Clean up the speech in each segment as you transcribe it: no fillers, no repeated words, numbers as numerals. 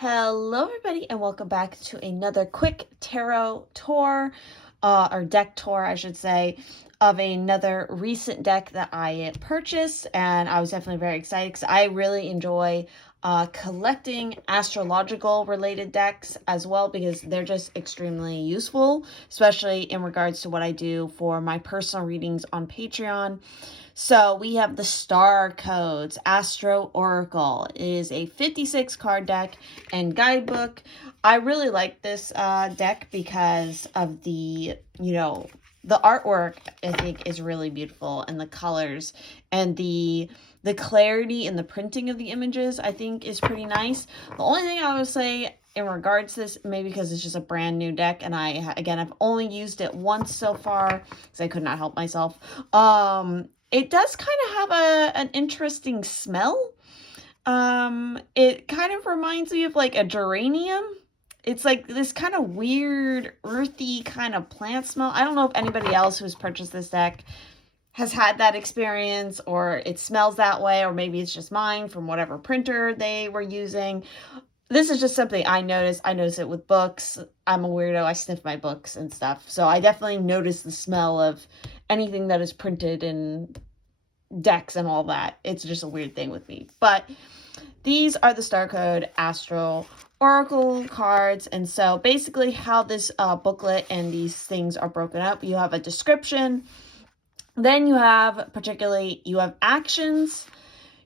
Hello everybody and welcome back to another quick tarot tour, or deck tour I should say, of another recent deck that I purchased, and I was definitely very excited because I really enjoy collecting astrological related decks as well because they're just extremely useful, especially in regards to what I do for my personal readings on Patreon. So we have the Starcodes Astro Oracle. It is a 56 card deck and guidebook. I really like this deck because of the artwork. I think is really beautiful, and the colors and the clarity and the printing of the images I think is pretty nice. The only thing I would say in regards to this, maybe because it's just a brand new deck and I've only used it once so far because I could not help myself. It does kind of have an interesting smell. It kind of reminds me of like a geranium. It's like this kind of weird, earthy kind of plant smell. I don't know if anybody else who's purchased this deck has had that experience, or it smells that way, or maybe it's just mine from whatever printer they were using. This is just something I noticed. I notice it with books. I'm a weirdo. I sniff my books and stuff. So I definitely notice the smell of anything that is printed in decks and all that. It's just a weird thing with me. But these are the Starcode Astro Oracle cards. And so basically how this booklet and these things are broken up, you have a description. Then you have actions,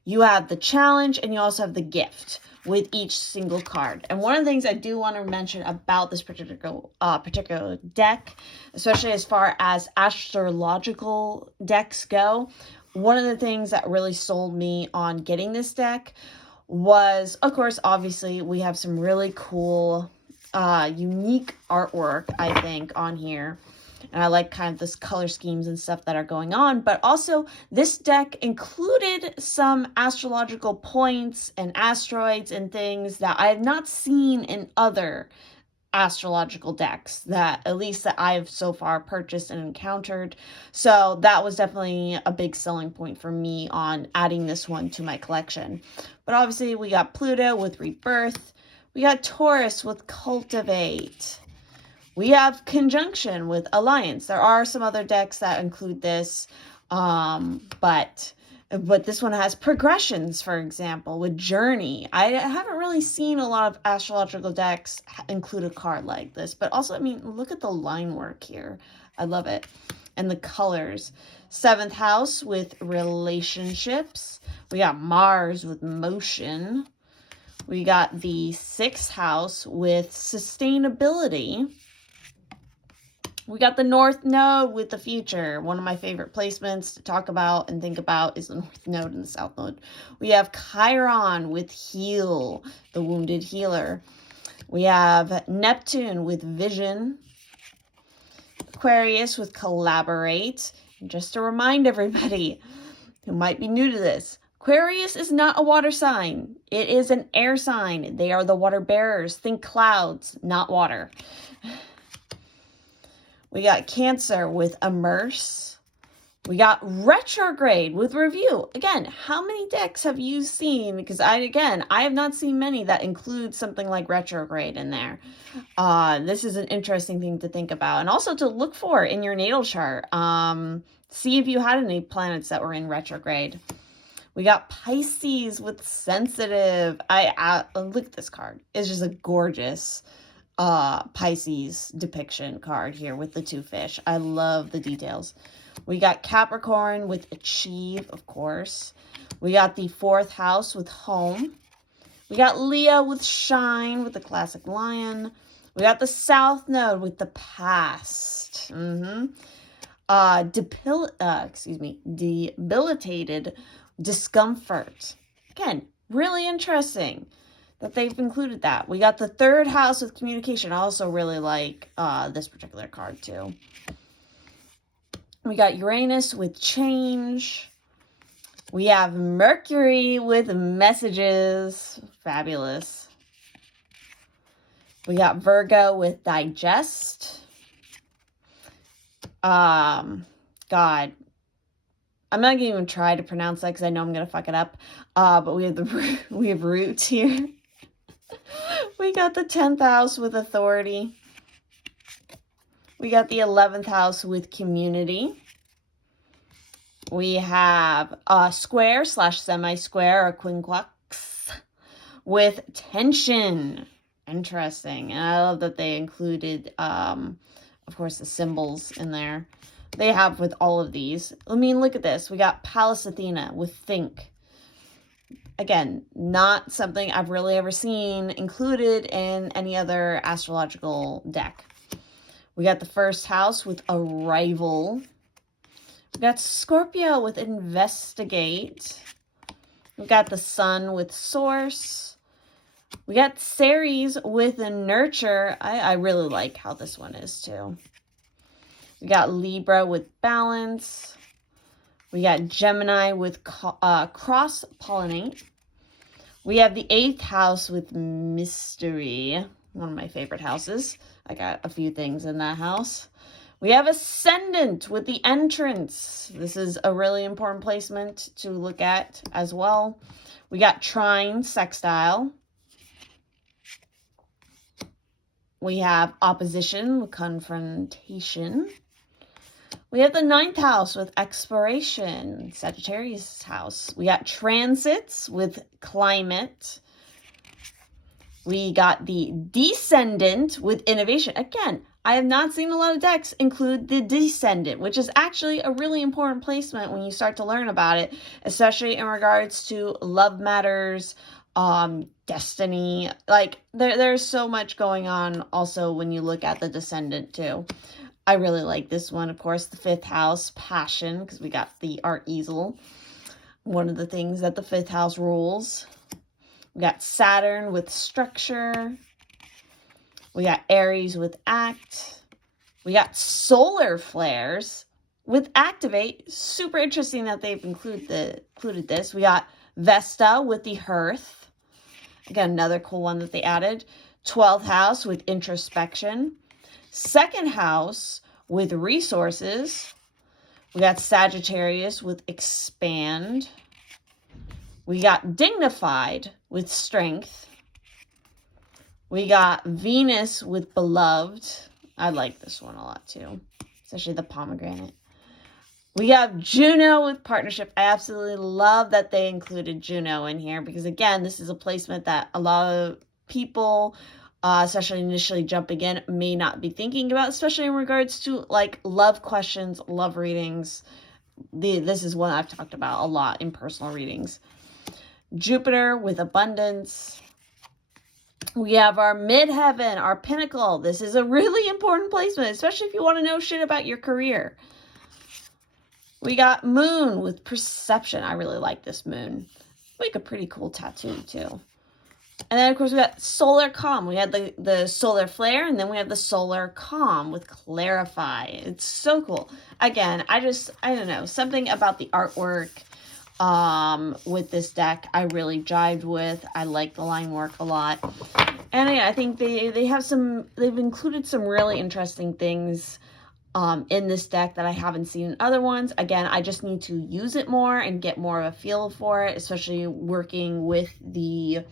you have the challenge, and you also have the gift with each single card. And one of the things I do want to mention about this particular deck, especially as far as astrological decks go, one of the things that really sold me on getting this deck was, of course, obviously, we have some really cool, unique artwork, I think, on here. And I like kind of this color schemes and stuff that are going on. But also, this deck included some astrological points and asteroids and things that I have not seen in other astrological decks, that at least that I've so far purchased and encountered. So that was definitely a big selling point for me on adding this one to my collection. But obviously, we got Pluto with Rebirth. We got Taurus with Cultivate. We have Conjunction with Alliance. There are some other decks that include this, but this one has Progressions, for example, with Journey. I haven't really seen a lot of astrological decks include a card like this, but also, I mean, look at the line work here. I love it. And the colors. 7th house with Relationships. We got Mars with Motion. We got the 6th house with Sustainability. We got the North Node with the Future. One of my favorite placements to talk about and think about is the North Node and the South Node. We have Chiron with Heal, the Wounded Healer. We have Neptune with Vision. Aquarius with Collaborate. And just to remind everybody who might be new to this, Aquarius is not a water sign. It is an air sign. They are the water bearers. Think clouds, not water. We got Cancer with Immerse. We got Retrograde with Review. Again, how many decks have you seen? Because I have not seen many that include something like Retrograde in there. This is an interesting thing to think about, and also to look for in your natal chart. See if you had any planets that were in retrograde. We got Pisces with Sensitive. Look at this card. It's just a gorgeous Pisces depiction card here with the 2 fish. I love the details. We got Capricorn with Achieve, of course. We got the 4th house with Home. We got Leo with Shine with the classic lion. We got the South Node with the Past. Debilitated Discomfort. Again, really interesting that they've included that. We got the 3rd house with Communication. I also really like this particular card too. We got Uranus with Change. We have Mercury with Messages. Fabulous. We got Virgo with Digest. God, I'm not gonna even try to pronounce that because I know I'm gonna fuck it up. But we have Root here. We got the 10th house with authority. We got the 11th house with community. We have a square / semi-square or quincunx with tension. Interesting. And I love that they included, of course, the symbols in there. They have with all of these. I mean, look at this. We got Pallas Athena with think. Again, not something I've really ever seen included in any other astrological deck. We got the first house with arrival. We got Scorpio with investigate. We got the sun with source. We got Ceres with nurture. I really like how this one is too. We got Libra with balance. We got Gemini with cross-pollinate. We have the 8th house with mystery. One of my favorite houses. I got a few things in that house. We have ascendant with the entrance. This is a really important placement to look at as well. We got trine, sextile. We have opposition with confrontation. We have the 9th house with exploration, Sagittarius house. We got transits with climate. We got the descendant with innovation. Again, I have not seen a lot of decks include the descendant, which is actually a really important placement when you start to learn about it, especially in regards to love matters, destiny. Like there's so much going on also when you look at the descendant too. I really like this one. Of course, the 5th house, passion, because we got the art easel. One of the things that the 5th house rules. We got Saturn with structure. We got Aries with act. We got solar flares with activate. Super interesting that they've included this. We got Vesta with the hearth. Again, another cool one that they added. 12th house with introspection. 2nd house with resources. We got Sagittarius with expand. We got dignified with strength. We got Venus with beloved. I like this one a lot too, especially the pomegranate. We have Juno with partnership. I absolutely love that they included Juno in here because, again, this is a placement that a lot of people, especially initially jumping in, may not be thinking about, especially in regards to like love questions, love readings. This is one I've talked about a lot in personal readings. Jupiter with abundance. We have our midheaven, our pinnacle. This is a really important placement, especially if you want to know shit about your career. We got moon with perception. I really like this moon. Make a pretty cool tattoo too. And then, of course, we got solar calm. We had the solar flare, and then we have the solar calm with clarify. It's so cool. Again, I don't know, something about the artwork with this deck I really jived with. I like the line work a lot. And yeah, I think they've included some really interesting things in this deck that I haven't seen in other ones. Again, I just need to use it more and get more of a feel for it, especially working with the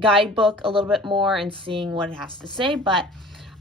guidebook a little bit more and seeing what it has to say. But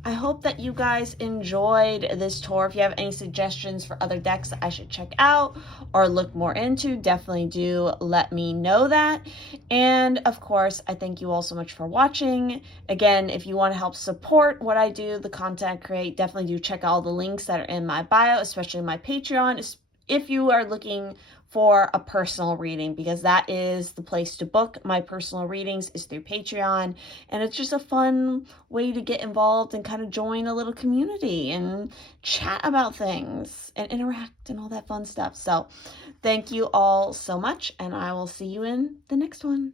I hope that you guys enjoyed this tour. If you have any suggestions for other decks that I should check out or look more into, definitely do let me know that. And of course, I thank you all so much for watching. Again, if you want to help support what I do, the content I create, definitely do check out all the links that are in my bio, especially my Patreon, if you are looking for a personal reading, because that is the place to book my personal readings, is through Patreon. And it's just a fun way to get involved and kind of join a little community and chat about things and interact and all that fun stuff. So thank you all so much, and I will see you in the next one.